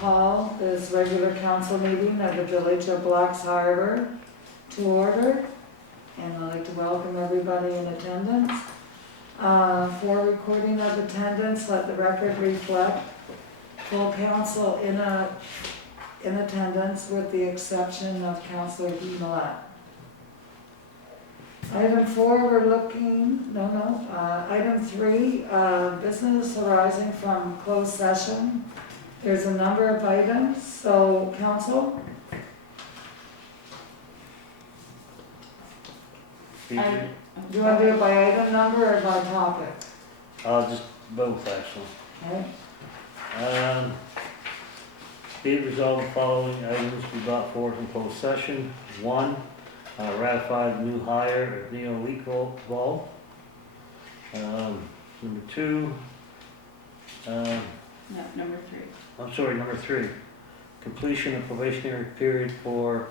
call this regular council meeting of the Village of Blacks Harbour to order. And I'd like to welcome everybody in attendance. For recording of attendance, let the record reflect full council in attendance with the exception of Councillor Millett. Item 4, we're looking, item 3, business arising from closed session. There's a number of items, so council? Do you want to do it by item number or by topic? Just both actually. Okay. Be it resolved the following items be brought forth in closed session. 1, ratify the new hire of Neo Leakval. Number 2, number 3. number 3, completion of probationary period for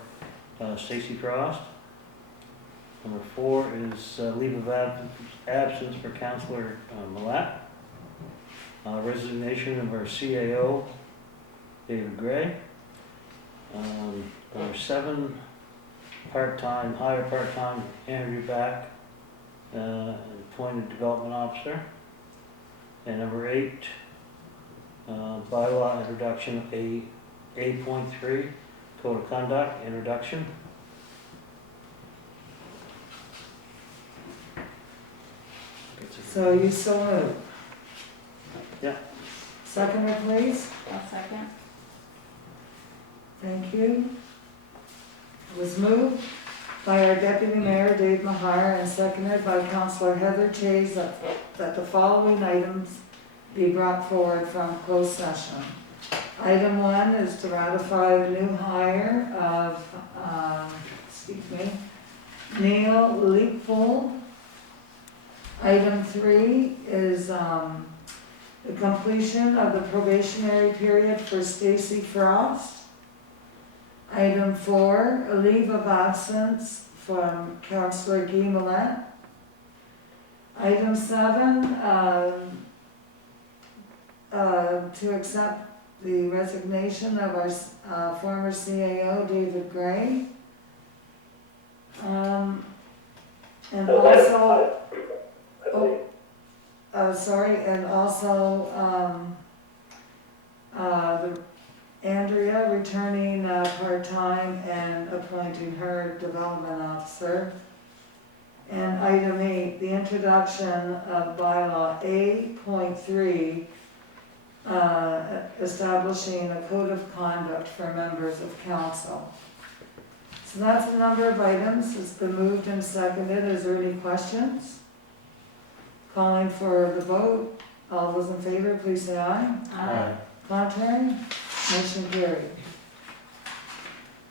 Stacy Frost. Number 4 is leave of absence for Councillor Millett. Resignation of our CAO, David Gray. Number 7, hire part-time Andrew Back, appointed development officer. And number 8, bylaw introduction, A.3, code of conduct introduction. So you so move. Yeah. Seconder, please. I'll second. Thank you. It was moved by our Deputy Mayor Dave Mahar and seconded by Councillor Heather Chase that the following items be brought forward from closed session. Item 1 is to ratify the new hire of, Neil Leakval. Item 3 is the completion of the probationary period for Stacy Frost. Item 4, a leave of absence from Councillor Guy Millett. Item 7, to accept the resignation of our former CAO, David Gray. And also, Andrea returning part-time and appointing her development officer. And item 8, the introduction of bylaw A.3, establishing a code of conduct for members of council. So that's a number of items. It's been moved and seconded. Is there any questions? Calling for the vote. All those in favor, please say aye. Aye. Contrary? Motion carried.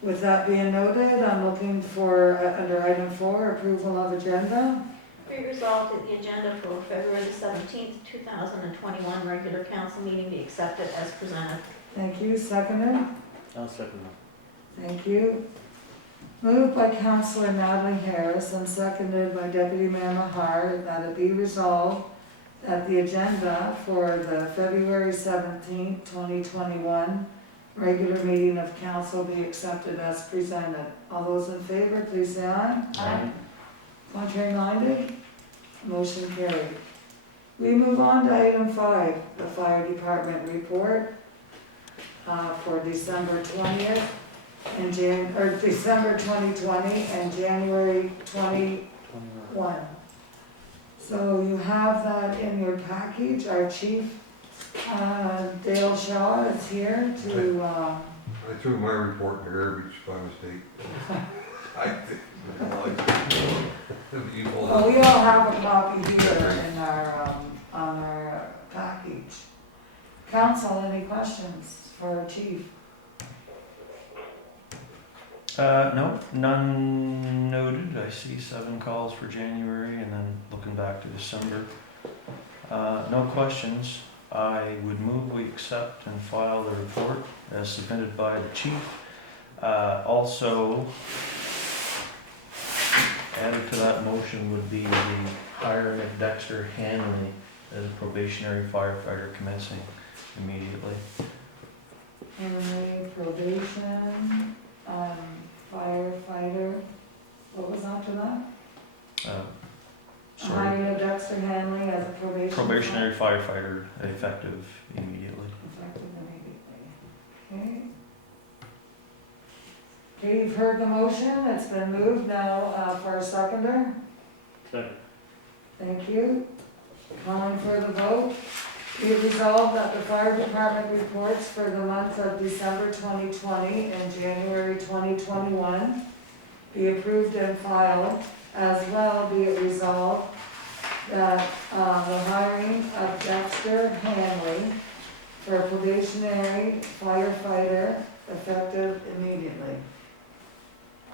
With that being noted, I'm looking for, under item 4, approval of agenda. Be resolved that the agenda for February the 17th, 2021 regular council meeting be accepted as presented. Thank you. Seconded? I'll second that. Thank you. Moved by Councillor Natalie Harris and seconded by Deputy Mayor Mahar that it be resolved that the agenda for the February 17th, 2021 regular meeting of council be accepted as presented. All those in favor, please say aye. Aye. Contrary minded? Motion carried. We move on to item 5, the fire department report for December 20th and December 2020 and January 21. So you have that in your package. Our chief, Dale Shaw, is here to... I threw my report in the garbage by mistake. I think, Well, we all have a copy here in our, on our package. Council, any questions for our chief? No, none noted. I see 7 calls for January and then looking back to December. No questions. I would move we accept and file the report as submitted by the chief. Also, added to that motion would be the hiring of Dexter Hanley as a probationary firefighter commencing immediately. Henley probation, firefighter, what was after that? Sorry, Hiring of Dexter Henley as a probationary firefighter effective immediately. Effective immediately. Okay, you've heard the motion, it's been moved now, for a seconder. Second. Thank you. Calling for the vote. Be it resolved that the fire department reports for the months of December 2020 and January 2021 be approved and filed. As well, be it resolved that the hiring of Dexter Hanley for a probationary firefighter effective immediately.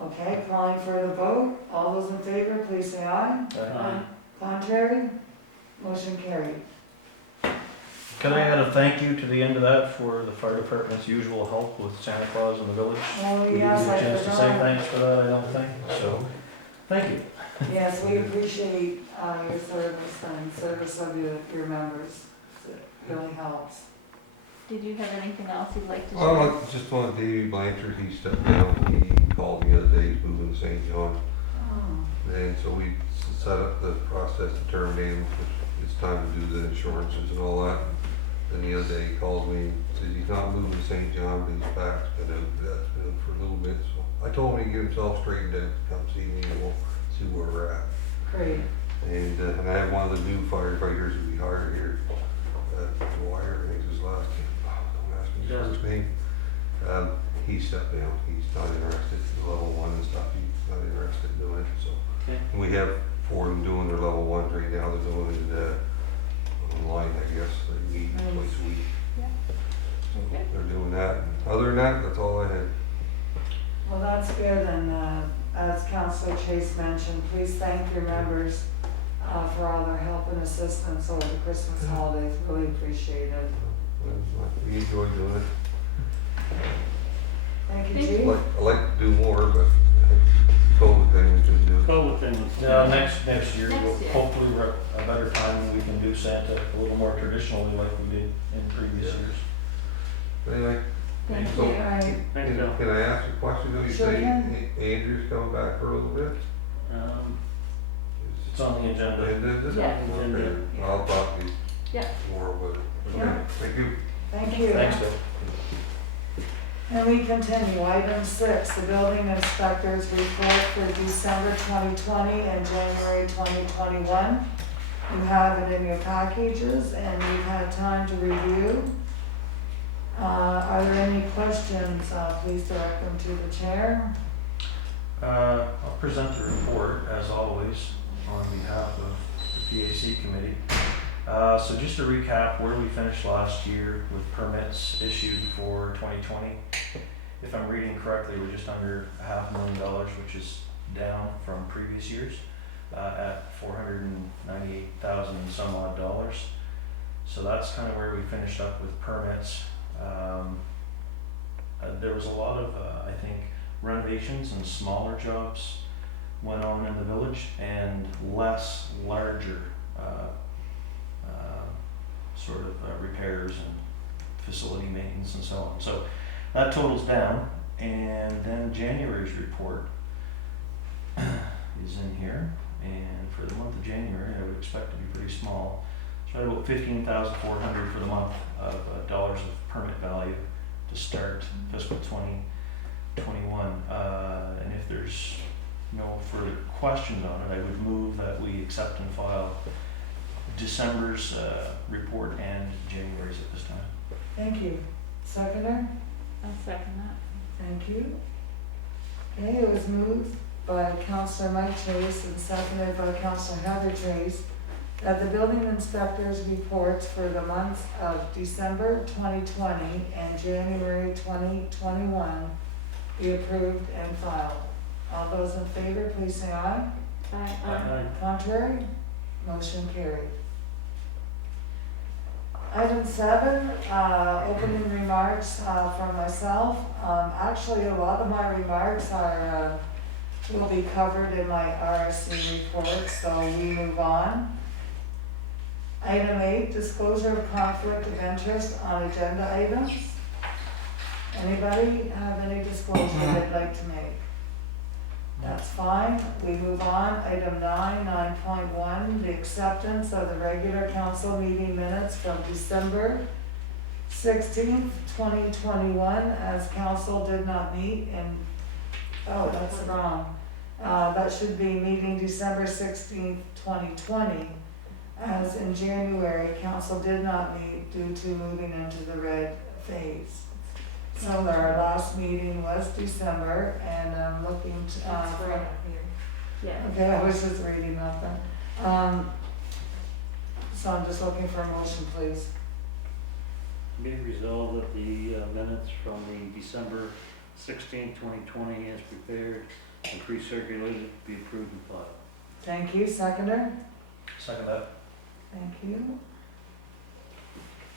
Okay, calling for the vote. All those in favor, please say aye. Aye. Contrary? Motion carried. Can I add a thank you to the end of that for the fire department's usual help with Santa Claus in the village? Oh, We yes, didn't I get a chance to say forgot. thanks for that, I don't think, so, thank you. Yes, we appreciate your service and service of your members. It really helps. Did you have anything else you'd like to share? Well, I just want Davey Blanchard, he stepped down, he called me the other day, he's moving to St. John. Oh, And so we set up the process to terminate him, it's time to do the insurances and all that. Then the other day he called me and says he's not moving to St. John, but his back's been out for a little bit. So I told him to get himself straightened out, come see me and we'll see where we're at. great. And I have one of the new firefighters who we hired here, Dwyer, I think is his last name, don't ask me his first name. He stepped down, he's not interested in level 1 and stuff, he's not interested in doing it, so. Okay. And we have 4 of them doing their level 1s right now, they're doing it online, I guess, they meet twice a week. Yeah. So Okay. they're doing that, and other than that, that's all I had. Well, that's good, and as Councillor Chase mentioned, please thank your members for all their help and assistance over the Christmas holidays, really appreciate it. We enjoy doing it. Thank you, Thank Chief. I like to do more, but COVID thing we couldn't do. COVID thing was. Yeah, next year, we'll Next year. hopefully a better time when we can do Santa a little more traditionally like we did in previous Yeah. years. Anyway, Thank So- you. All right, Thanks, can Bill. I ask a question? Do you Sure say can. Andrew's coming back for a little bit? It's on the agenda. And is it? Yeah. Okay, I'll talk to you Yeah. more about it. Okay, Yeah. thank you. thank you. Thanks, Bill. And we continue, item 6, the building inspector's report for December 2020 and January 2021. You have it in your packages and you've had time to review. Are there any questions? Please direct them to the chair. I'll present the report, as always, on behalf of the PAC committee. So just to recap where we finished last year with permits issued for 2020. If I'm reading correctly, we're just under $500,000, which is down from previous years at $498,000 and some odd dollars. So that's kind of where we finished up with permits. There was a lot of, I think, renovations and smaller jobs went on in the village and less larger sort of repairs and facility maintenance and so on. So that totals down, and then January's report is in here, and for the month of January I would expect to be pretty small. It's right about $15,400 for the month of dollars of permit value to start fiscal 2021. And if there's no further questions on it, I would move that we accept and file December's report and January's at this time. Thank you. Seconder? I'll second that. Thank you. Okay, it was moved by Councillor Mike Chase and seconded by Councillor Heather Chase that the building inspector's reports for the months of December 2020 and January 2021 be approved and filed. All those in favor, please say aye. Aye. Contrary? Motion carried. Item 7, opening remarks from myself. Actually, a lot of my remarks are will be covered in my Rsc report, so we move on. Item 8, disclosure of conflict of interest on agenda items. Anybody have any disclosure they'd like to make? That's fine. We move on. Item 9.1, the acceptance of the regular council meeting minutes from December 16th, 2021, as council did not meet in, oh, that's wrong. That should be meeting December 16th, 2020, as in January, council did not meet due to moving into the red phase. So our last meeting was December, and I'm looking to, Yeah. okay, I was just reading nothing. So I'm just looking for a motion, please. Be it resolved that the minutes from the December 16th, 2020 as prepared and pre-circulated be approved and filed. Thank you, seconder. Second that. Thank you.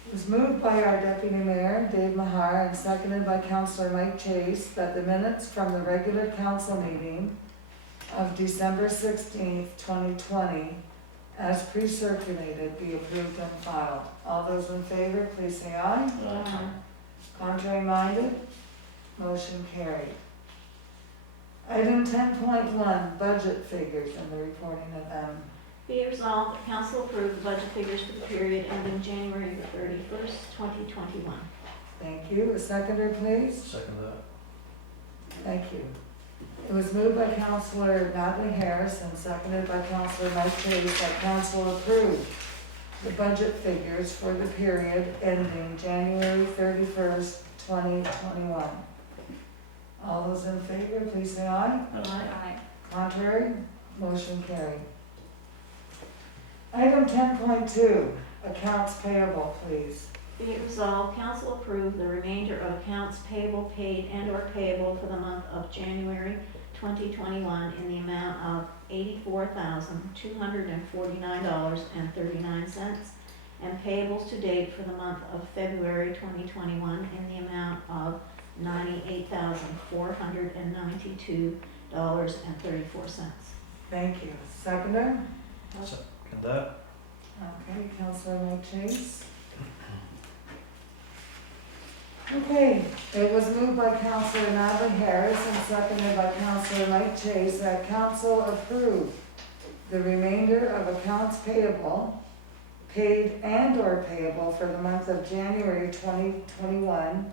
It was moved by our deputy mayor, Dave Mahar, and seconded by Councillor Mike Chase, that the minutes from the regular council meeting of December 16th, 2020, as pre-circulated, be approved and filed. All those in favor, please say aye. Contrary minded, motion carried. Item 10.1, budget figures and the reporting of them. Be it resolved that council approve the budget figures for the period ending January 31st, 2021. Thank you. A seconder, please. Second that. Thank you. It was moved by Councillor Natalie Harris and seconded by Councillor Mike Chase that council approve the budget figures for the period ending January 31st, 2021. All those in favor, please say aye. Aye. Contrary, motion carried. Item 10.2, accounts payable, please. Be it resolved, council approve the remainder of accounts payable, paid, and/or payable for the month of January 2021 in the amount of $84,249.39, and payables to date for the month of February 2021 in the amount of $98,492.34. Thank you. Seconder? Second that. Okay, Councillor Mike Chase. Okay, it was moved by Councillor Natalie Harris and seconded by Councillor Mike Chase that council approve the remainder of accounts payable, paid and/or payable for the month of January 2021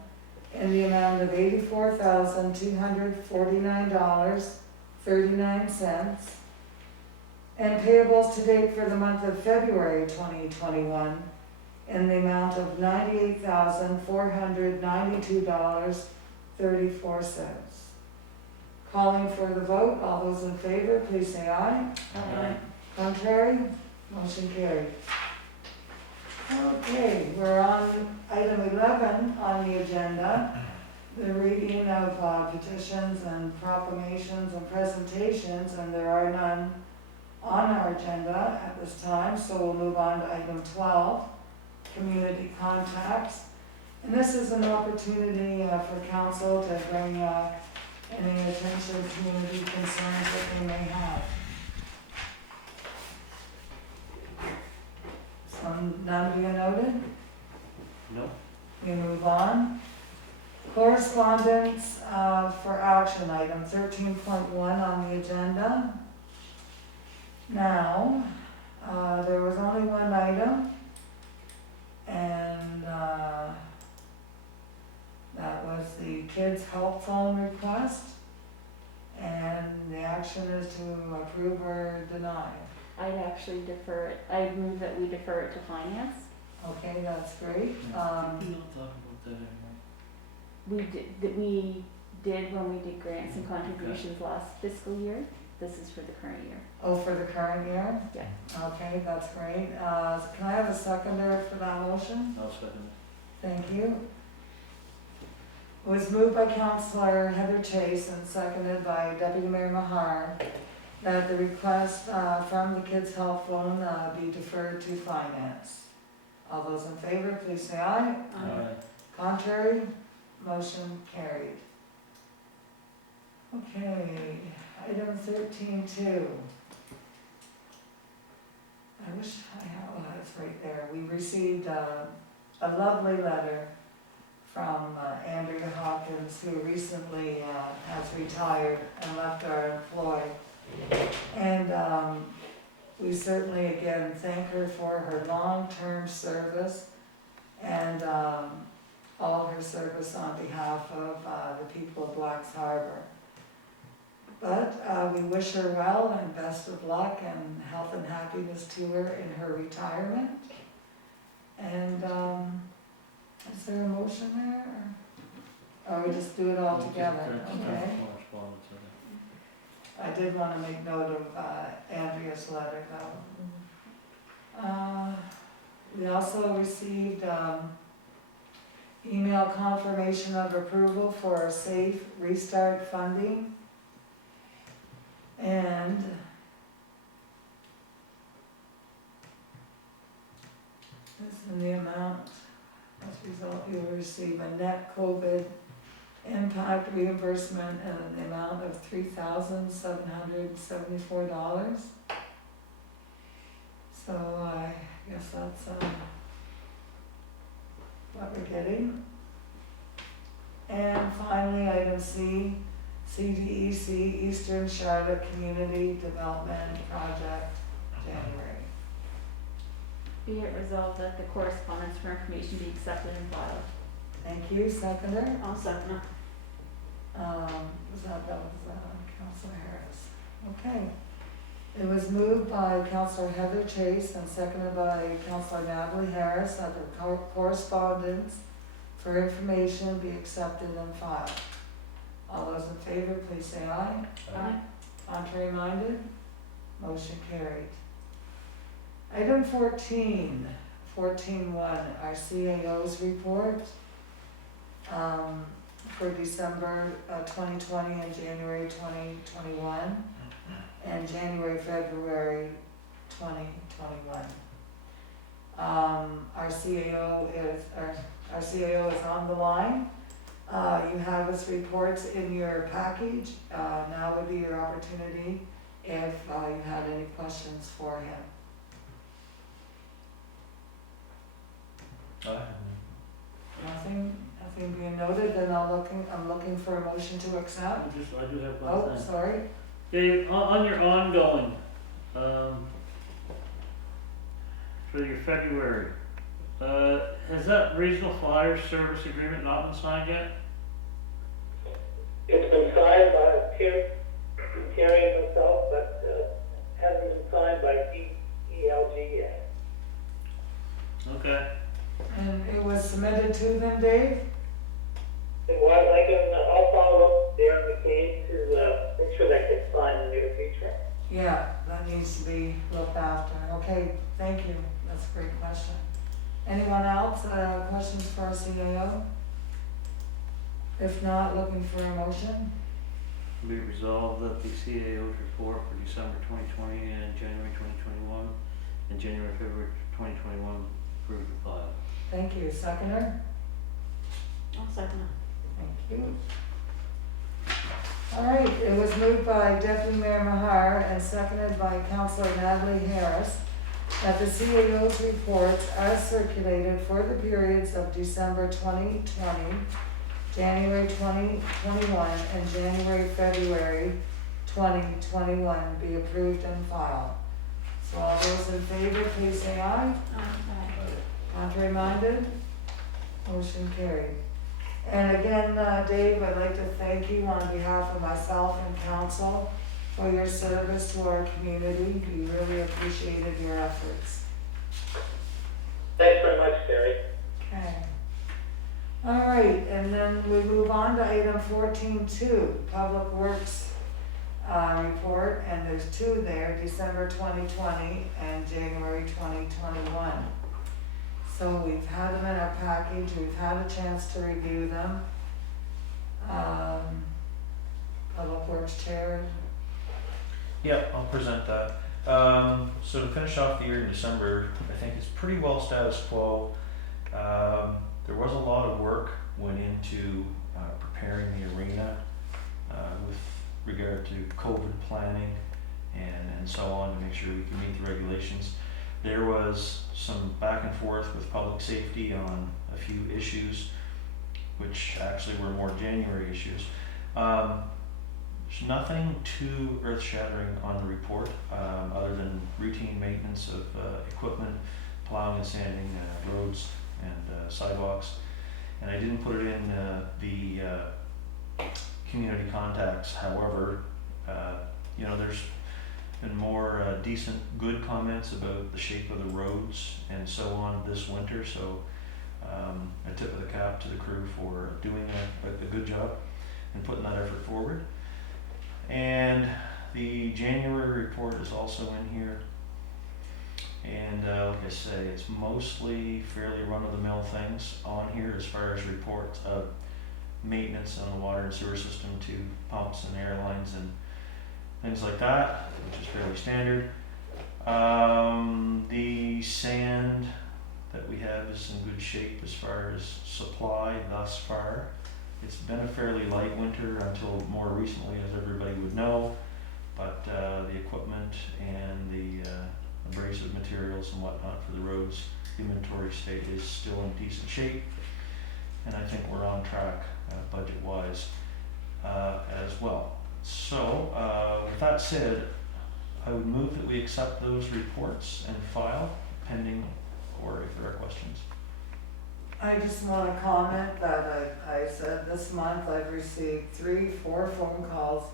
in the amount of $84,249.39, and payables to date for the month of February 2021 in the amount of $98,492.34. Calling for the vote, all those in favor, please say aye. Aye. Contrary, motion carried. Okay, we're on item 11 on the agenda, the reading of petitions and proclamations and presentations, and there are none on our agenda at this time, so we'll move on to item 12, community contacts. And this is an opportunity for council to bring any attention to community concerns that they may have. None being noted? No? We move on. Correspondence for action, item 13.1 on the agenda. Now, there was only one item, and that was the kids' help phone request, and the action is to approve or deny. I'd actually defer it, I'd move that we defer it to finance. Okay, that's great. We don't talk about that anymore. We did when we did grants and contributions last fiscal year. This is for the current year. Oh, for the current year? Yeah. Okay, that's great. Can I have a seconder for that motion? I'll second Thank you. It was moved by Councillor Heather Chase and seconded by Deputy Mayor Mahar that the request from the Kids Health Phone be deferred to finance. All those in favor, please say aye. it. Aye. Contrary, motion carried. Okay, item 13.2. I wish I had, oh, it's right there. We received a lovely letter from Andrea Hawkins, who recently has retired and left our employ. And we certainly again thank her for her long-term service and all her service on behalf of the people of Blacks Harbour. But we wish her well and best of luck and health and happiness to her in her retirement. And is there a motion there? Or we just do it all together? Okay. I did want to make note of Andrea's letter though. We also received email confirmation of approval for safe restart funding. And this is the amount, as a result, you will receive a net COVID impact reimbursement in the amount of $3,774. So I guess that's what we're getting. And finally, item C, CDEC, Eastern Charlotte Community Development Project, January. Be it resolved that the correspondence for information be accepted and filed. Thank you, seconder. I'll second it. Was that Councilor Harris? Okay. It was moved by Councilor Heather Chase and seconded by Councilor Natalie Harris that the correspondence for information be accepted and filed. All those in favor, please say aye. Aye. Contrary minded? Motion carried. Item 14, 14.1, our CAO's report for December 2020 and January 2021 and January, February 2021. Our CAO is on the line. You have his reports in your package. Now would be your opportunity if you had any questions for him. Nothing being noted, then I'm looking for a motion to accept. I do have one Oh, thing. sorry. Yeah, on your ongoing, for your February, has that regional fire service agreement not been signed yet? It's been signed by Terry and myself, but hasn't been signed by ELG yet. Okay. And it was submitted to them, Dave? And what I'll follow up there in the case to make sure that gets signed in the near future. Yeah, that needs to be looked after. Okay, thank you. That's a great question. Anyone else, questions for our CAO? If not, looking for a motion? Be it resolved that the CAO's report for December 2020 and January 2021 and January, February 2021 approved and filed. Thank you. Seconder? I'll second it. Thank you. All right, it was moved by Deputy Mayor Mahar and seconded by Councilor Natalie Harris that the CAO's reports as circulated for the periods of December 2020, January 2021, and January, February 2021 be approved and filed. So all those in favor, please say aye. Aye. Contrary minded? Motion carried. And again, Dave, I'd like to thank you on behalf of myself and council for your service to our community. We really appreciated your efforts. Thanks very much, Terry. Okay. All right, and then we move on to item 14.2, Public Works report, and there's two there, December 2020 and January 2021. So we've had them in our package, we've had a chance to review them. Public Works Chair. Yeah, I'll present that. So to finish off the year in December, I think it's pretty well status quo. There was a lot of work went into preparing the arena with regard to COVID planning and so on to make sure we can meet the regulations. There was some back and forth with public safety on a few issues. which actually were more January issues. There's nothing too earth-shattering on the report, other than routine maintenance of equipment, plowing and sanding roads and sidewalks. And I didn't put it in the community contacts. However, there's been more decent, good comments about the shape of the roads and so on this winter. So a tip of the cap to the crew for doing a good job and putting that effort forward. And the January report is also in here. And like I say, it's mostly fairly run-of-the-mill things on here as far as reports of maintenance on the water and sewer system to pumps and airlines and things like that, which is fairly standard. The sand that we have is in good shape as far as supply thus far. It's been a fairly light winter until more recently, as everybody would know, but the equipment and the abrasive materials and whatnot for the roads inventory state is still in decent shape, and I think we're on track budget-wise as well. So with that said, I would move that we accept those reports and file pending, or if there are questions. I just want to comment that I said this month I've received 3-4 phone calls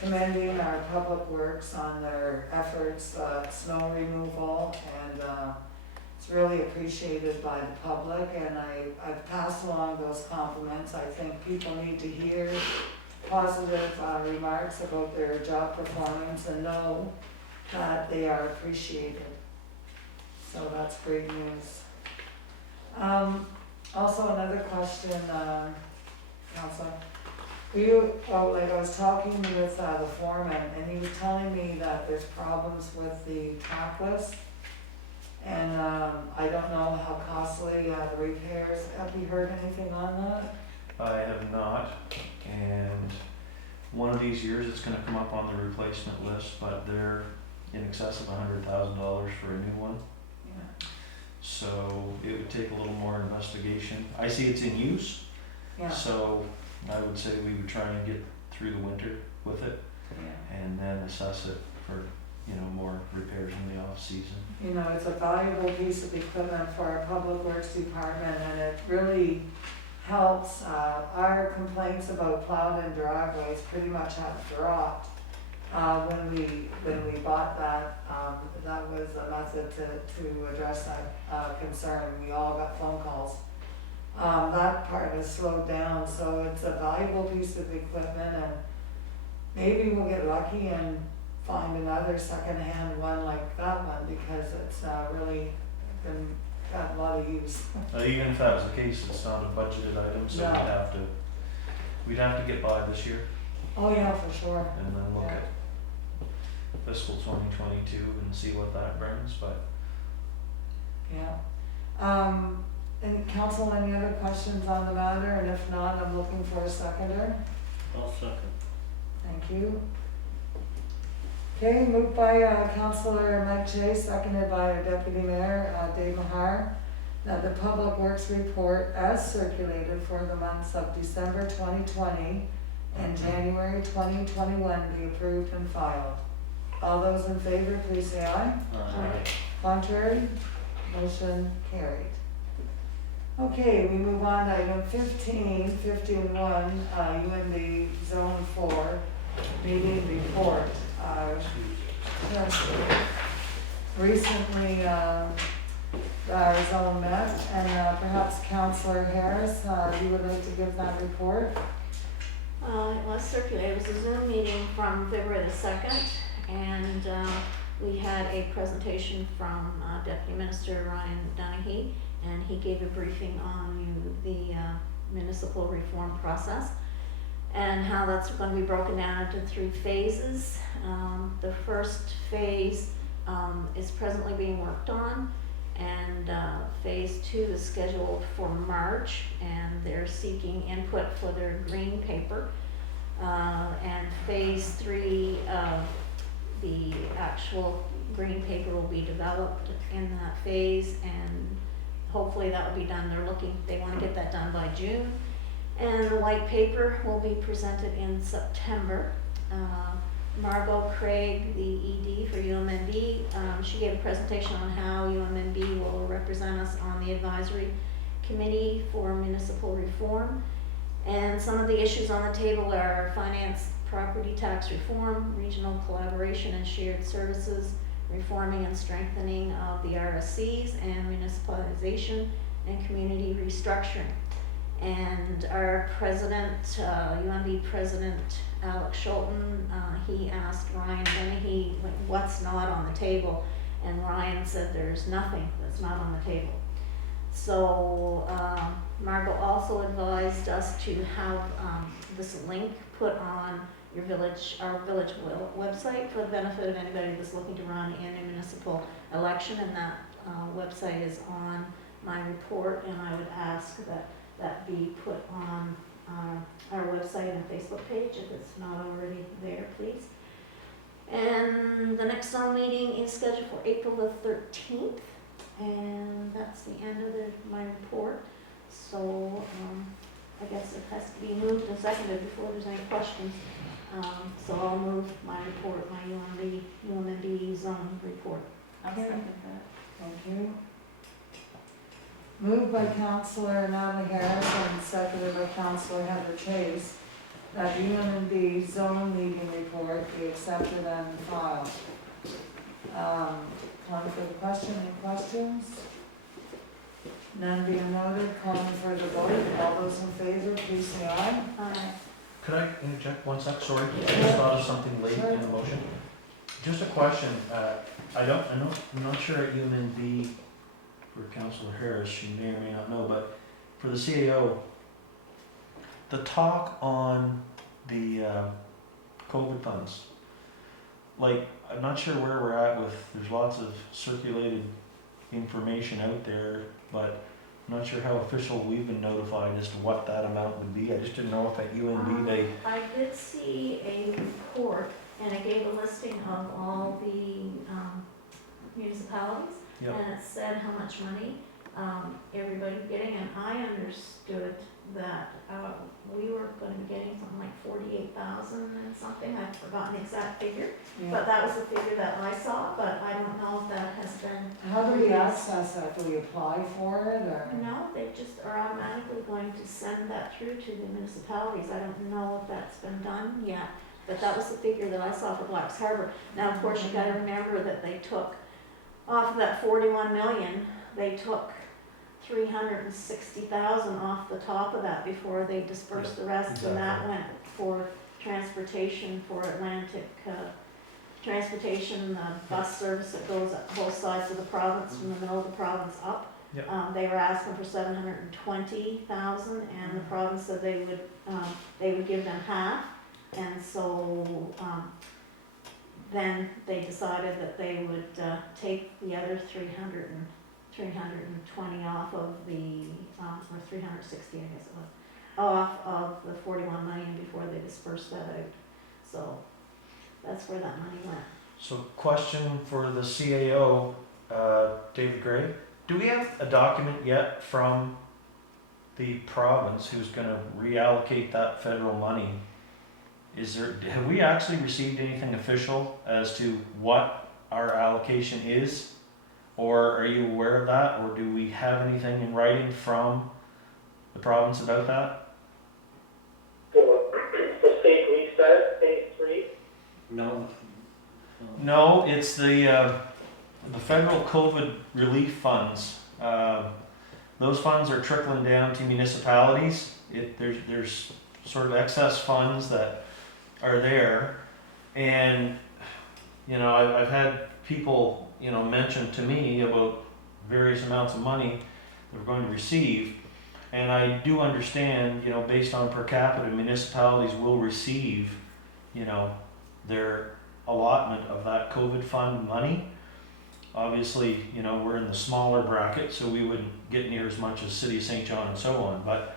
commending our public works on their efforts, snow removal, and it's really appreciated by the public, and I've passed along those compliments. I think people need to hear positive remarks about their job performance and know that they are appreciated. So that's great news. Also another question, Councilor. I was talking with the foreman, and he was telling me that there's problems with the trackless, and I don't know how costly the repairs. Have you heard anything on that? I have not, and one of these years it's gonna come up on the replacement list, but they're in excess of $100,000 for a new one. Yeah. So it would take a little more investigation. I see it's in use, Yeah. so I would say we would try and get through the winter with it Yeah. and then assess it for, more repairs in the off season. It's a valuable piece of equipment for our public works department, and it really helps. Our complaints about plowed in driveways pretty much have dropped. When we bought that, that was a method to address that concern. We all got phone calls. That part has slowed down, so it's a valuable piece of equipment, and maybe we'll get lucky and find another second-hand one like that one, because it's really got a lot of use. Even if that was the case, it's not a budgeted item, so No. we'd have to get by this year Oh yeah, for sure. and then look Yeah. at fiscal 2022 and see what that brings, but Yeah. And council, any other questions on the matter? And if not, I'm looking for a seconder. I'll second. Thank you. Okay, moved by Councillor Mike Chase, seconded by our Deputy Mayor Dave Mahar, that the Public Works Report as circulated for the months of December 2020 and January 2021 be approved and filed. All those in favor, please say aye. Aye. Contrary? Motion carried. Okay, we move on to item 15.1, UND Zone 4 meeting report. Recently, our zone met, and perhaps Councillor Harris, you would like to give that report? It was circulated. It was a Zoom meeting from February the 2nd, and we had a presentation from Deputy Minister Ryan Dunahee, and he gave a briefing on the municipal reform process and how that's going to be broken down into 3 phases. The first phase is presently being worked on, and phase 2 is scheduled for March, and they're seeking input for their green paper. And phase 3, the actual green paper will be developed in that phase, and hopefully that will be done. They want to get that done by June, And the white paper will be presented in September. Margot Craig, the ED for UMNB, she gave a presentation on how UMNB will represent us on the advisory committee for municipal reform. And some of the issues on the table are finance, property tax reform, regional collaboration and shared services, reforming and strengthening of the RSCs, and municipalization and community restructuring. And our president, UMB President Alex Schulten, he asked Ryan Dennehy what's not on the table, and Ryan said there's nothing that's not on the table. So Margot also advised us to have this link put on your our village website for the benefit of anybody that's looking to run in a municipal election, and that website is on my report, and I would ask that be put on our website and Facebook page if it's not already there, please. And the next zone meeting is scheduled for April the 13th, and that's the end of my report. So I guess it has to be moved and seconded before there's any questions. So I'll move my report, my UMB zone report. I'll Okay. second that. Thank you. Moved by Councillor Natalie Harris and seconded by Councillor Heather Chase, that UMB zone meeting report be accepted and filed. Calling for the question, any questions? None being noted, calling for the vote. All those in favor, please say aye. Could I interject 1 sec? Sorry, I just thought of something late in the motion. Just a question, I'm not sure at UMNB for Councillor Harris, she may or may not know, but for the CAO, the talk on the COVID funds, like, I'm not sure where we're at with, there's lots of circulated information out there, but I'm not sure how official we've been notified as to what that amount would be. I just didn't know if at UNB they... I did see a report, and it gave a listing of all the municipalities, Yep. and it said how much money everybody's getting, and I understood that we were gonna be getting something like 48,000 and something. I've forgotten the exact figure, but that was the figure that I saw, but I don't know if that has been. How do we access that? Do we apply for it, or? No, they just are automatically going to send that through to the municipalities. I don't know if that's been done yet, but that was the figure that I saw for Black's Harbour. Now, of course, you gotta remember that they took, off of that 41 million, they took 360,000 off the top of that before they dispersed the rest, and that went for transportation for Atlantic transportation, bus service that goes up both sides of the province, from the middle of the province up. Yep. They were asking for 720,000, and the province said they would give them half, and so then they decided that they would take the other 320 off of the, or 360, I guess it was, off of the 41 million before they dispersed that out. So that's where that money went. So question for the CAO, David Gray. Do we have a document yet from the province who's gonna reallocate that federal money? Have we actually received anything official as to what our allocation is? Or are you aware of that, or do we have anything in writing from the province about that? For state restart, phase 3? No. No, it's the federal COVID relief funds. Those funds are trickling down to municipalities. There's sort of excess funds that are there, and I've had people mention to me about various amounts of money they're going to receive, and I do understand, based on per capita, municipalities will receive, their allotment of that COVID fund money. Obviously, we're in the smaller bracket, so we wouldn't get near as much as City of St. John and so on, but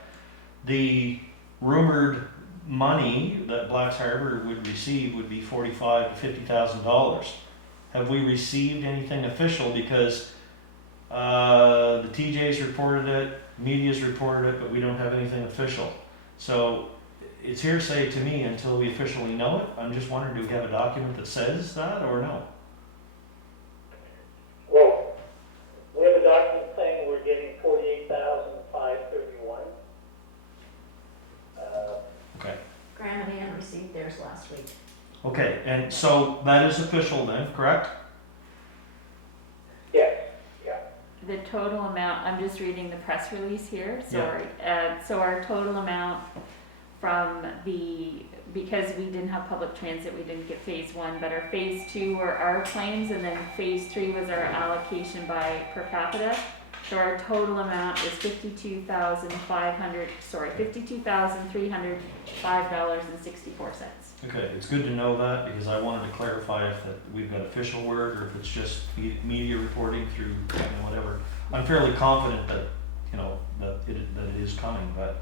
the rumored money that Black's Harbour would receive would be $45,000 to $50,000. Have we received anything official? Because the TJ's reported it, media's reported it, but we don't have anything official. So it's hearsay to me until we officially know it. I'm just wondering, do we have a document that says that or no? Well, we have a document saying we're getting 48,531. Okay. Graham and Ann received theirs last week. Okay, and so that is official then, correct? Yes, The total amount, I'm just reading the press release here, Yeah. sorry. So our total amount from because we didn't have public transit, we didn't get phase one, but our phase two were our claims, and then phase three was our allocation by per capita. So our total amount is $52,305.64. Okay, it's good to know that because I wanted to clarify if that we've got official word or if it's just media reporting through whatever. I'm fairly confident that, that it is coming, but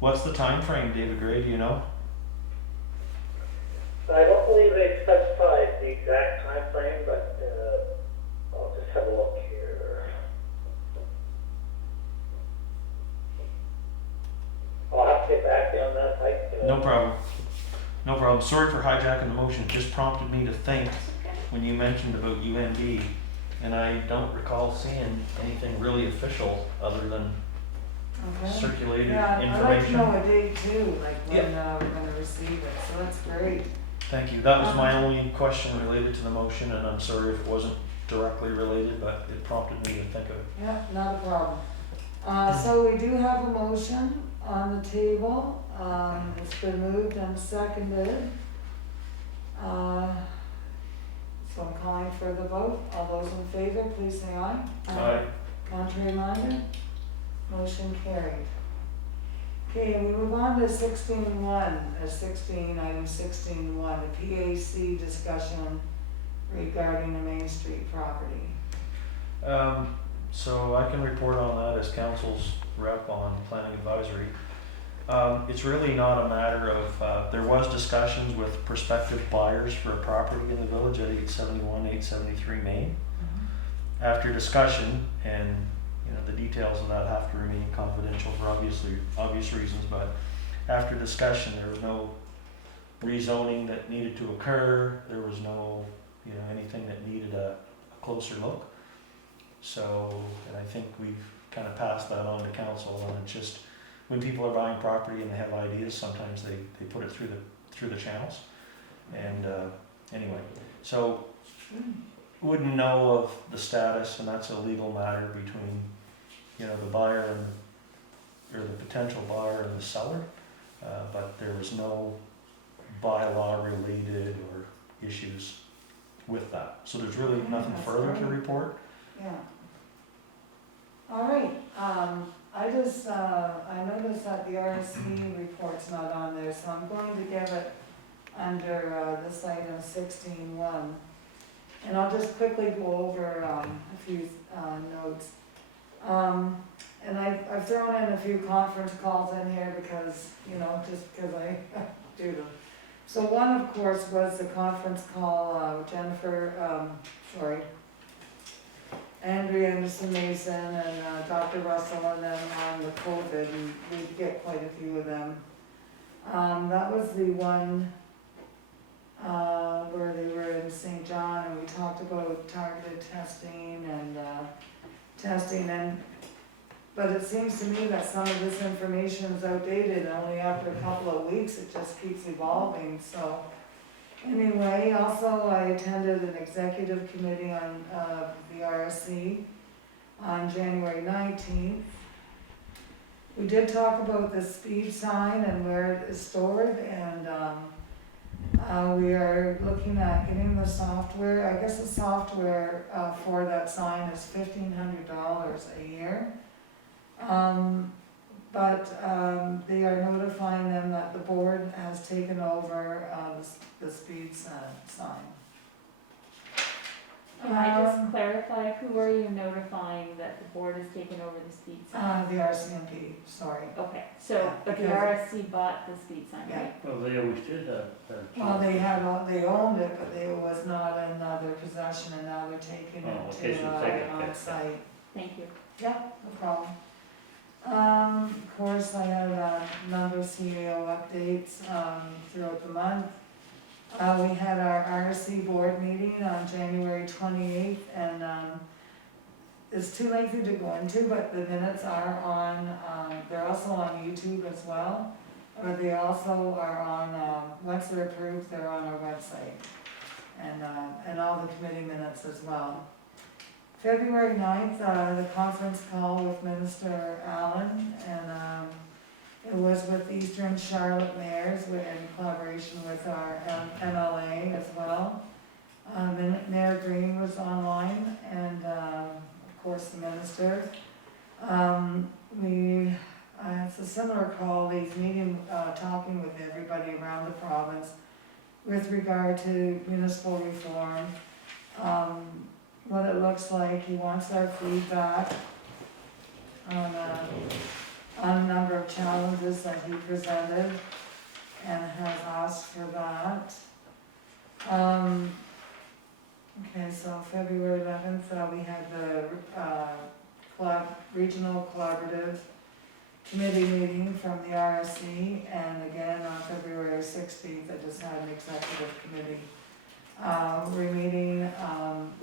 what's the time frame, David Gray, do you know? I don't believe they specified the exact time frame, but I'll just have a look here. I'll have to get back to you on that, Mike. No problem. No problem. Sorry for hijacking the motion. It just prompted me to think when you mentioned about UND, and I don't recall seeing anything really official other than Okay. circulated Yeah, I'd like to information. know a date too, like when we're gonna receive it, so that's great. Thank you. That was my only question related to the motion, and I'm sorry if it wasn't directly related, but it prompted me to think of it. Yeah, not a problem. So we do have a motion on the table, it's been moved and seconded. So I'm calling for the vote, all those in favor, please say aye. Aye. Contrary minded, motion carried. Okay, and we move on to 16.1, item 16.1, the PAC discussion regarding the Main Street property. So I can report on that as council's rep on planning advisory. It's really not a matter of, there was discussions with prospective buyers for a property in the village at 871, 873 Main. After discussion, and the details of that have to remain confidential for obvious reasons, but after discussion, there was no rezoning that needed to occur. There was no, anything that needed a closer look. So, and I think we've kind of passed that on to council, and it's just, when people are buying property and they have ideas, sometimes they put it through the channels. And anyway, so wouldn't know of the status, and that's a legal matter between the buyer or the potential buyer and the seller, but there was no bylaw related or issues with that. So there's really nothing That's further to great. report. Yeah. All right, I noticed that the Rsc report's not on there, so I'm going to give it under this item 16.1. And I'll just quickly go over a few notes. And I've thrown in a few conference calls in here because, just because I do them. So one, of course, was the conference call, Andrea Anderson Mason and Dr. Russell and them on the COVID, and we get quite a few of them. That was the one where they were in St. John, and we talked about targeted testing and but it seems to me that some of this information is outdated, and only after a couple of weeks it just keeps evolving, so. Anyway, also I attended an executive committee on the Rsc on January 19th. We did talk about the speed sign and where it is stored, and we are looking at getting the software. I guess the software for that sign is $1,500 a year. But they are notifying them that the board has taken over the speed sign. Can I just clarify, who are you notifying that the board has taken over the speed sign? The RCMP, sorry. Okay, so, Yeah, but the because- RSC bought the speed sign, Yeah. right? Well, they always did that. Well, they owned it, but it was not in their possession, and now they're taking Oh, it okay, to so take it, on okay. site. Thank you. Yeah, no problem. Of course, I had a number of CAO updates, throughout the month. We had our RSC board meeting on January 28th, and, it's too lengthy to go into, but the minutes are on, they're also on YouTube as well. But they also are on, once they're approved, they're on our website. And all the committee minutes as well. February 9th, the conference call with Minister Allen, and it was with Eastern Charlotte mayors in collaboration with our MLA as well. Mayor Green was online, and of course the minister. It's a similar call, these meeting, talking with everybody around the province with regard to municipal reform. What it looks like, he wants our feedback on a number of challenges that he presented and has asked for that. Okay, so February 11th, we had the Regional Collaborative Committee meeting from the RSC, and again on February 16th, I just had an executive committee. We're meeting,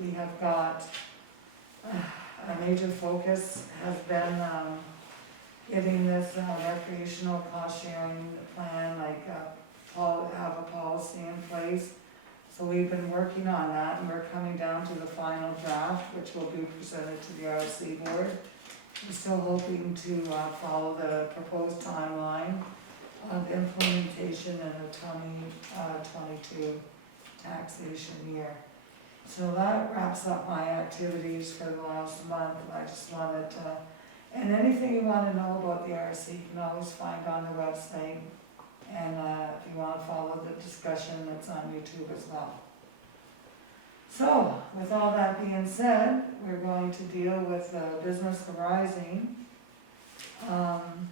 we have got, a major focus has been, getting this recreational cost sharing plan, like, have a policy in place. So we've been working on that, and we're coming down to the final draft, which will be presented to the RSC board. We're still hoping to, follow the proposed timeline of implementation in the 2022 taxation year. So that wraps up my activities for the last month. I just wanted to, and anything you want to know about the RSC, you can always find on the website. And if you want to follow the discussion, it's on YouTube as well. So, with all that being said, we're going to deal with business arising. I'm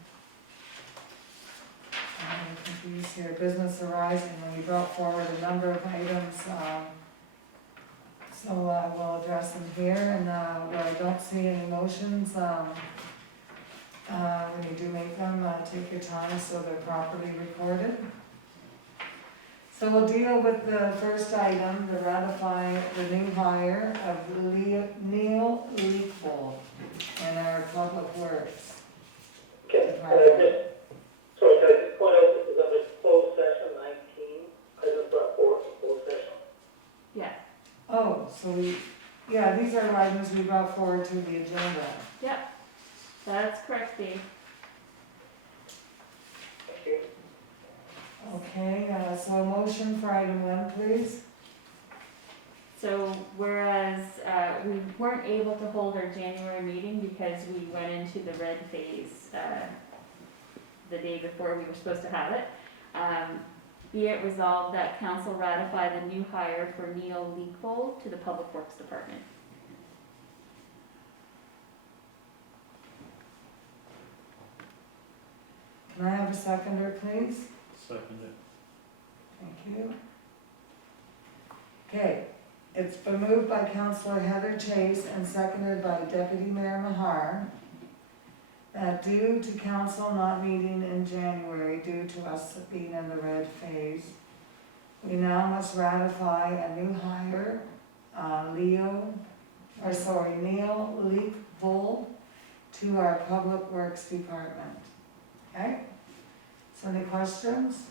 confused here, business arising, and we brought forward a number of items, so we'll address them here, and where I don't see any motions, when you do make them, take your time so they're properly recorded. So we'll deal with the first item, to ratify the new hire of Neil Leakvold in our Public Works. Okay, can I just point out this is under closed session 19, items brought forward in closed session? Yeah, Oh, so these are items we brought forward to the agenda. yep, that's correct, Dave. Thank you. Okay, so a motion for item 1, please. So whereas we weren't able to hold our January meeting because we went into the red phase the day before we were supposed to have it, be it resolved that council ratify the new hire for Neil Leakvold to the Public Works Department. Can I have a seconder, please? Second it. Thank you. Okay, it's been moved by Councillor Heather Chase and seconded by Deputy Mayor Mahar that due to council not meeting in January due to us being in the red phase, we now must ratify a new hire, Neil Leakvold to our Public Works Department. Okay? So any questions?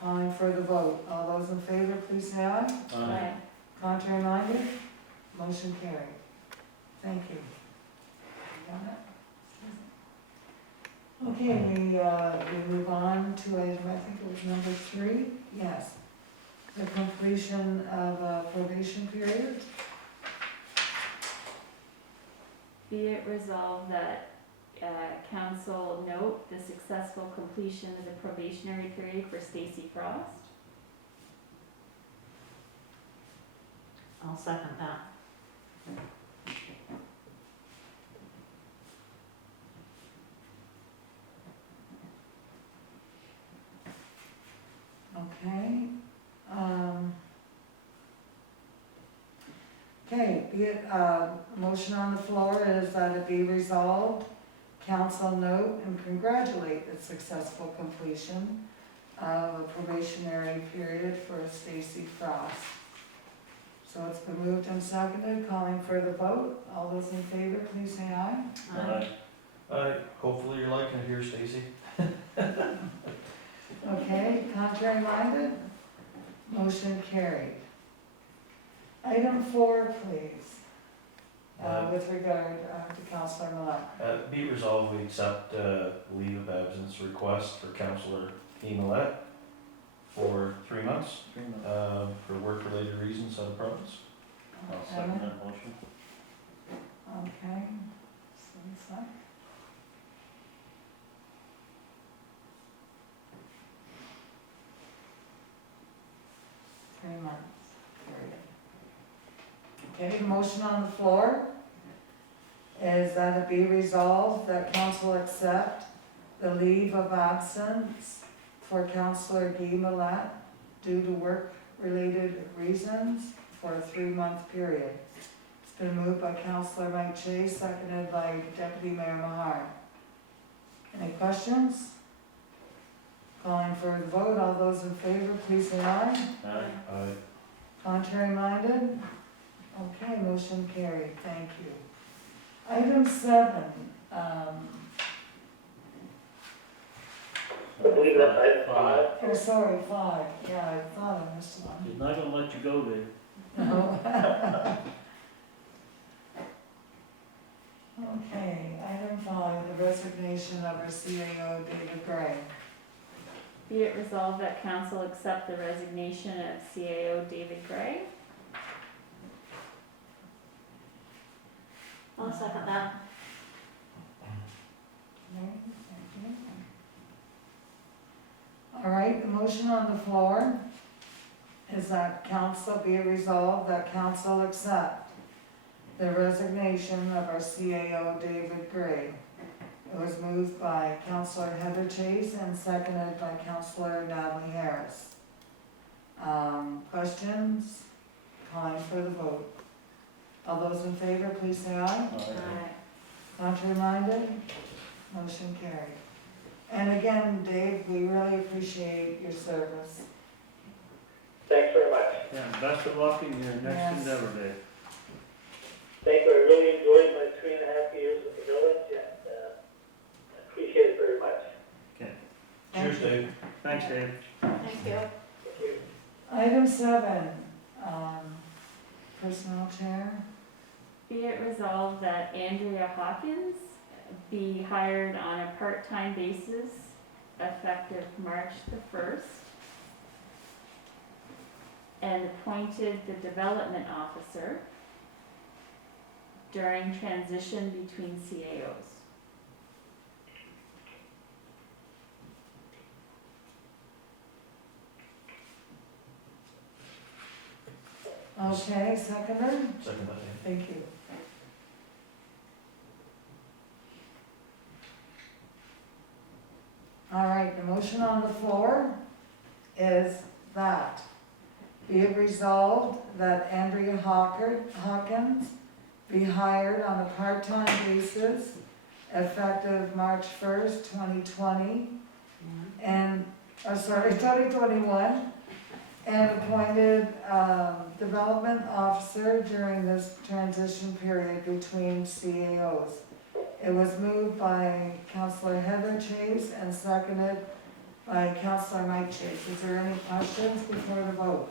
Calling for the vote. All those in favor, please say aye. Aye. Contrary minded? Motion carried. Thank you. Got it? Okay, we move on to item, I think it was number 3. Yes. The completion of a probation period. Be it resolved that council note the successful completion of the probationary period for Stacy Frost. I'll second that. Okay. Okay, be it, motion on the floor is that it be resolved. council note and congratulate the successful completion of a probationary period for Stacy Frost. So it's been moved and seconded, calling for the vote. All those in favor, please say aye. Hopefully you're liking it here, Stacy. Okay, contrary minded? Motion carried. Item 4, please, with regard to Councillor Millet. Be resolved, we accept leave of absence request for Councillor E. Millet for 3 months, 3 months. for work-related reasons out of province. I'll second that motion. Okay, so it's like. Three months, period. Okay, the motion on the floor is that it be resolved that council accept the leave of absence for Councillor Guy Millet due to work-related reasons for a 3-month period. It's been moved by Councillor Mike Chase, seconded by Deputy Mayor Mahar. Any questions? Calling for the vote, all those in favor, please say aye. Aye. Contrary minded? Okay, motion carried, thank you. Item 7, I believe that's item 5. oh, sorry, 5, yeah, I thought I missed one. He's not gonna let you go there. No. Okay, item 5, the resignation of our CAO, David Gray. Be it resolved that council accept the resignation of CAO David Gray. I'll second that. Okay, thank you. All right, the motion on the floor is that council be resolved that council accept the resignation of our CAO David Gray. It was moved by Councillor Heather Chase and seconded by Councillor Natalie Harris. Questions? Calling for the vote. All those in favor, please say aye. Contrary minded? Motion carried. And again, Dave, we really appreciate your service. Thanks very much. Yeah, best of luck in your Yes. next endeavor, Dave. Thank you, I really enjoyed my 3.5 years with the village, and I appreciate it very much. Okay. Cheers, Dave. Thanks, Dave. Thank you. Thank you. Item 7, personnel chair. Be it resolved that Andrea Hawkins be hired on a part-time basis effective March the 1st and appointed the development officer during transition between CAOs. Okay, seconder? Second that, Dave. Thank you. All right, the motion on the floor is that be it resolved that Andrea Hawkins be hired on a part-time basis effective March 1st, 2020, and, 2021, and appointed development officer during this transition period between CAOs. It was moved by Councillor Heather Chase and seconded by Councillor Mike Chase. Is there any questions before the vote?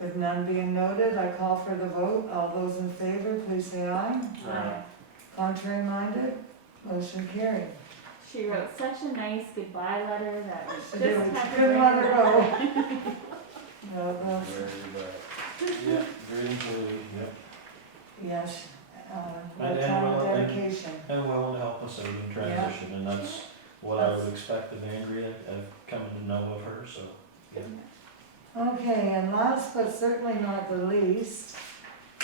With none being noted, I call for the vote. All those in favor, please say aye. Contrary minded, motion carried. She wrote such a nice goodbye letter that we just Didn't had to didn't bring let her her up. go. No, no, Yeah, great employee, yep. yes, And lifetime well, dedication. And willing to help us out in transition, and that's what I would expect of Andrea. I've come to know of her, so, yeah. Okay, and last but certainly not the least,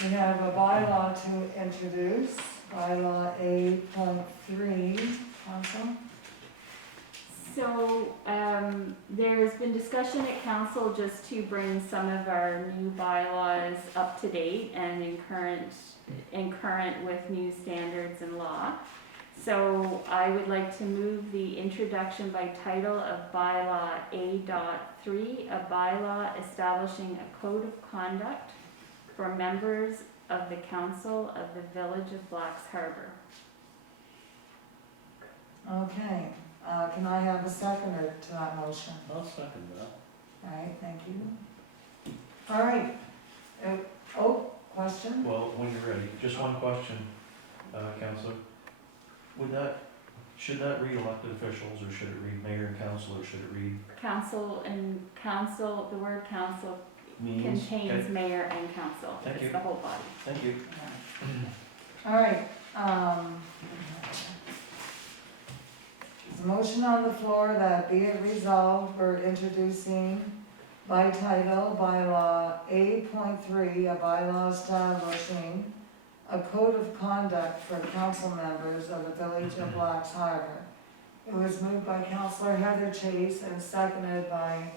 we have a bylaw to introduce, bylaw A.3, Council. So, there's been discussion at council just to bring some of our new bylaws up to date and in current with new standards and law. So I would like to move the introduction by title of bylaw A.3, a bylaw establishing a code of conduct for members of the council of the village of Blacks Harbour. Okay, can I have a seconder to that motion? I'll second that. All right, thank you. All right, question? Well, when you're ready, just one question, Councillor. Should that read elected officials, or should it read mayor and council, or should it read Council, the word council means? contains Okay, mayor and council. Thank It's you. the whole body. thank you. All right, there's a motion on the floor that be it resolved, we're introducing by title bylaw A.3, a bylaw establishing a code of conduct for council members of the village of Blacks Harbour. It was moved by Councillor Heather Chase and seconded by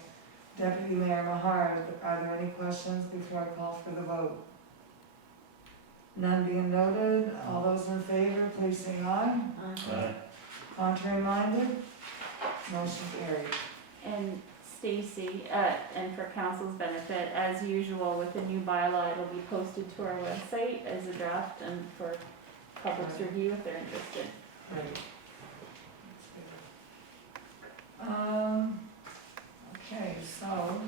Deputy Mayor Mahar. Are there any questions before I call for the vote? None being noted, all those in favor, please say aye. Contrary minded, motion carried. And Stacy, and for council's benefit, as usual with the new bylaw, it'll be posted to our website as a draft and for public's review if they're interested. Great. Okay, so,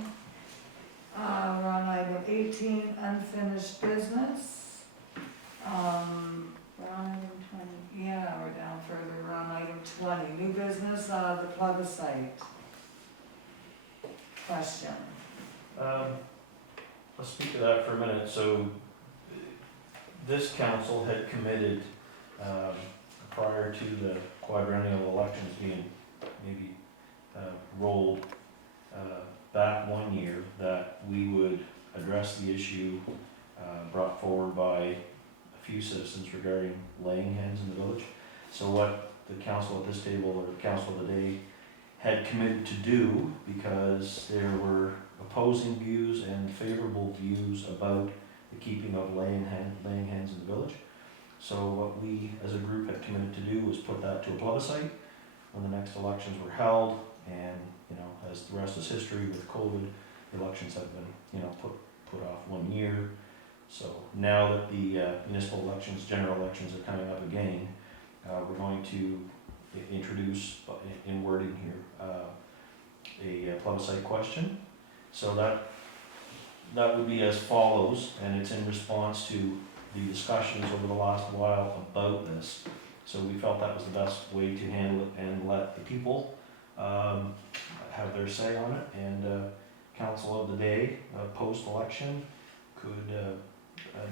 we're on item 18, unfinished business. We're on item 20. Yeah, we're down further, we're on item 20, new business, the plebiscite. Question. Let's speak to that for a minute. So, this council had committed, prior to the quadrennial elections being maybe rolled back 1 year, that we would address the issue brought forward by a few citizens regarding laying hens in the village. So what the council at this table, or the council today, had committed to do, because there were opposing views and favorable views about the keeping of laying hens in the village. So what we as a group had committed to do was put that to a plebiscite when the next elections were held, and as the rest is history with COVID, the elections have been put off 1 year. So now that the municipal elections, general elections are coming up again, we're going to introduce in wording here a plebiscite question. So that would be as follows, and it's in response to the discussions over the last while about this. So we felt that was the best way to handle it and let the people have their say on it, and council of the day, post-election, could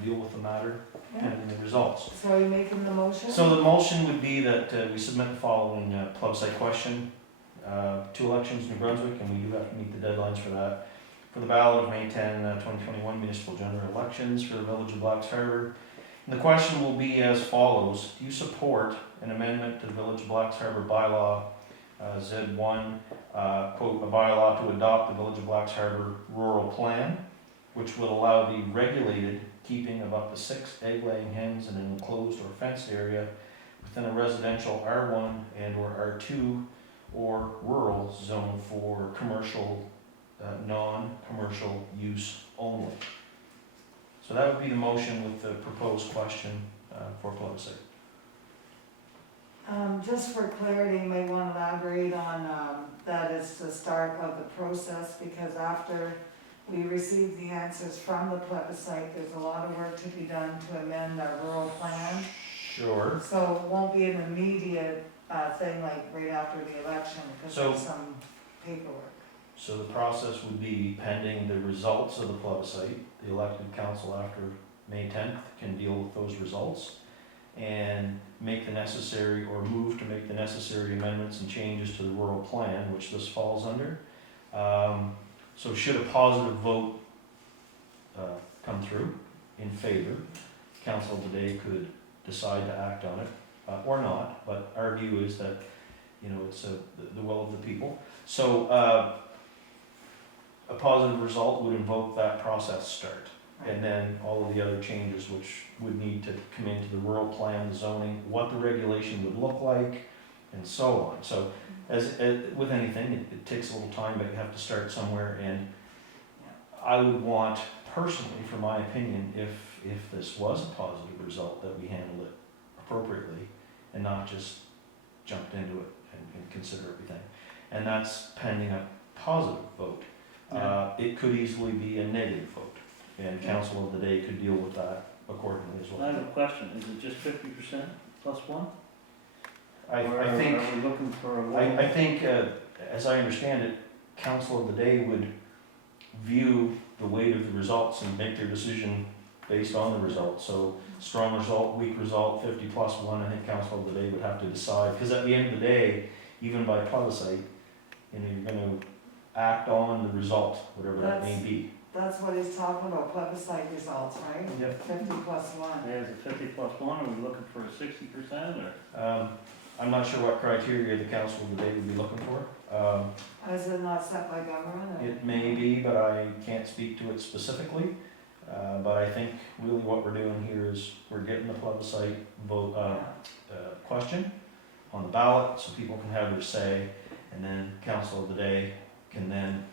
deal with the matter and the results. So are you making the motion? So the motion would be that we submit the following plebiscite question. 2 elections in New Brunswick, and we do have to meet the deadlines for that. For the ballot of May 10, 2021 municipal general elections for the village of Blacks Harbour. And the question will be as follows. Do you support an amendment to the village of Blacks Harbour bylaw, Z1, quote, a bylaw to adopt the village of Blacks Harbour rural plan, which will allow the regulated keeping of up to 6 egg-laying hens in an enclosed or fenced area within a residential R1 and or R2 or rural zone for commercial, non-commercial use only. So that would be the motion with the proposed question for plebiscite. Just for clarity, you may want to elaborate on that is the start of the process, because after we receive the answers from the plebiscite, there's a lot of work to be done to amend our rural plan. Sure. So it won't be an immediate thing like right after the election, because So- there's some paperwork. So the process would be pending the results of the plebiscite. The elected council after May 10th can deal with those results and make the necessary, or move to make the necessary amendments and changes to the rural plan, which this falls under. So should a positive vote come through in favor, council today could decide to act on it or not, but our view is that you know, it's the will of the people. So, a positive result would invoke that process start. And then all of the other changes which would need to come into the rural plan, the zoning, what the regulation would look like, and so on. So as with anything, it takes a little time, but you have to start somewhere. And I would want, personally, for my opinion, if this was a positive result, that we handle it appropriately and not just jumped into it and consider everything. And that's pending a positive vote. It could easily be a negative vote, and council of the day could deal with that accordingly as I have well. a question, is it just 50% plus one? I Or think, are we looking for a I think, as I understand it, council of the day would view the weight of the results and make their decision based on the results. So strong result, weak result, 50 plus one, I think council of the day would have to decide. Because at the end of the day, even by plebiscite, you know, you're going to act on the result, whatever that may be. That's what he's talking about, plebiscite results, right? Yep. 50 plus one. Is it 50 plus one, are we looking for a 60% or? I'm not sure what criteria the council of the day would be looking for. Is it not set by government? or- It may be, but I can't speak to it specifically. But I think really what we're doing here is we're getting the plebiscite vote, question on the ballot so people can have their say, and then council of the day can then,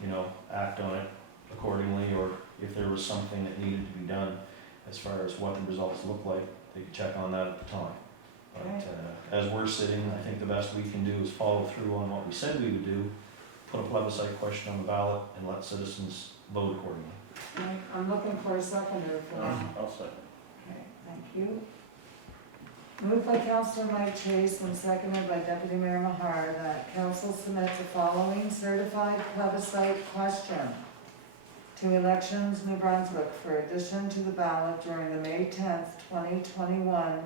you know, act on it accordingly, or if there was something that needed to be done as far as what the results look like, they could check on that at the time. But as we're sitting, I think the best we can do is follow through on what we said we would do, put a plebiscite question on the ballot, and let citizens vote accordingly. Okay, I'm looking for a seconder for that. I'll second. Okay, thank you. Moved by Councillor Mike Chase and seconded by Deputy Mayor Mahar that council submits the following certified plebiscite question to Elections New Brunswick for addition to the ballot during the May 10th, 2021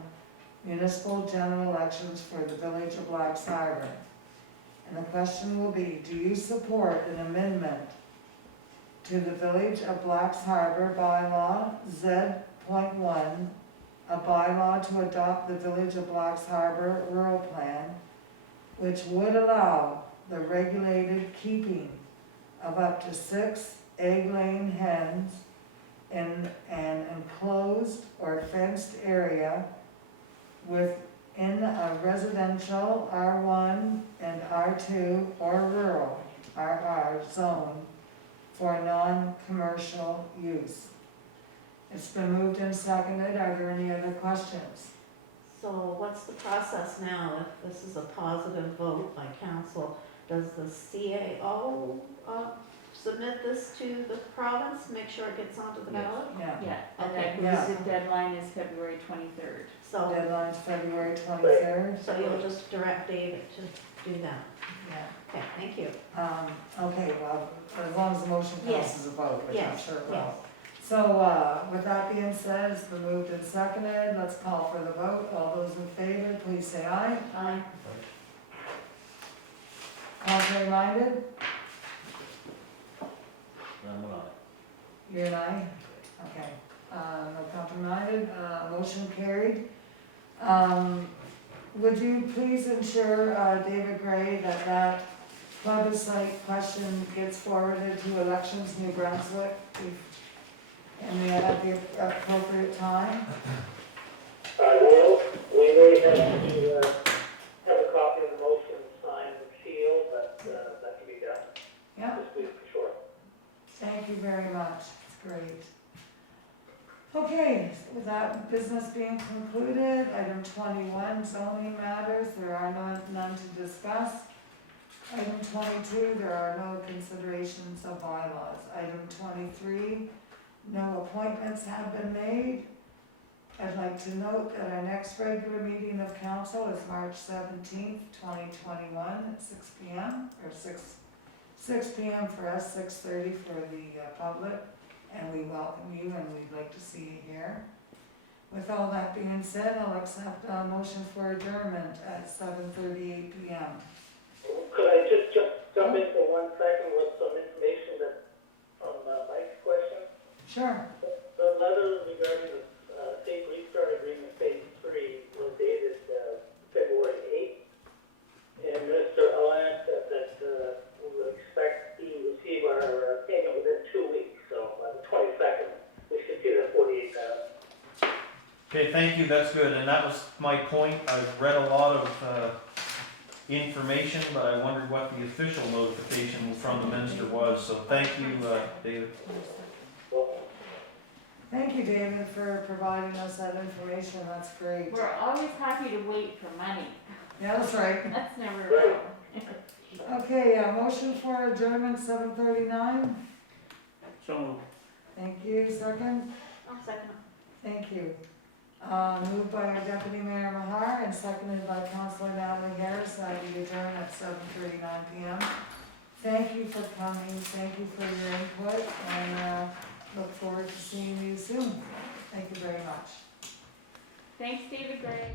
municipal general elections for the Village of Blacks Harbour. And the question will be, do you support an amendment to the Village of Blacks Harbour Bylaw Z.1, a bylaw to adopt the Village of Blacks Harbour Rural Plan, which would allow the regulated keeping of up to 6 egg-laying hens in an enclosed or fenced area within a residential R1 and R2 or rural RR zone for non-commercial use. It's been moved and seconded. Are there any other questions? So what's the process now if this is a positive vote by council? Does the CAO submit this to the province, make sure it gets onto the Yes. ballot? Yeah. Yeah, Okay. and Yeah. the deadline is February 23rd. So, Deadline's February 23rd. so you'll just direct David to do that? Yeah. Okay, thank you. Okay, well, as long as the motion Yes. passes a vote, which I'm Yes, sure it yes. will. So, with that being said, it's been moved and seconded. Let's call for the vote. All those in favor, please say aye. Aye. Contrary minded? I'm an aye. You're an aye? Okay. No contrary minded, motion carried. Would you please ensure, David Gray, that plebiscite question gets forwarded to Elections New Brunswick and at the appropriate time? I will. We may have to have a copy of the motion signed and sealed, but that can be done Yeah, this week for sure. thank you very much. It's great. Okay, with that business being concluded, item 21, zoning matters, there are none to discuss. Item 22, there are no considerations of bylaws. Item 23, no appointments have been made. I'd like to note that our next regular meeting of council is March 17th, 2021 at 6 p.m. or 6 p.m. for us, 6:30 for the public. And we welcome you and we'd like to see you here. With all that being said, I'll accept a motion for adjournment at 7:38 p.m. Could I just jump in for 1 second with some information that from Mike's question? Sure. The letter regarding the state restart agreement phase 3 was dated February 8th, Okay, thank you, that's good, and that was my point. I've read a lot of information, but I wondered what the official notification from the minister was, so thank you, David. Thank you, David, for providing us that information, that's great. We're always happy to wait for money. Yeah, that's right. That's never a problem. Okay, motion for adjournment 7:39. So moved. Thank you, second. I'll second it. Thank you. Moved by our Deputy Mayor Mahar and seconded by Councilor Natalie Harris, that we adjourn at 7:39 PM. Thank you for coming, thank you for your input, and look forward to seeing you soon. Thank you very much. Thanks, David Gray.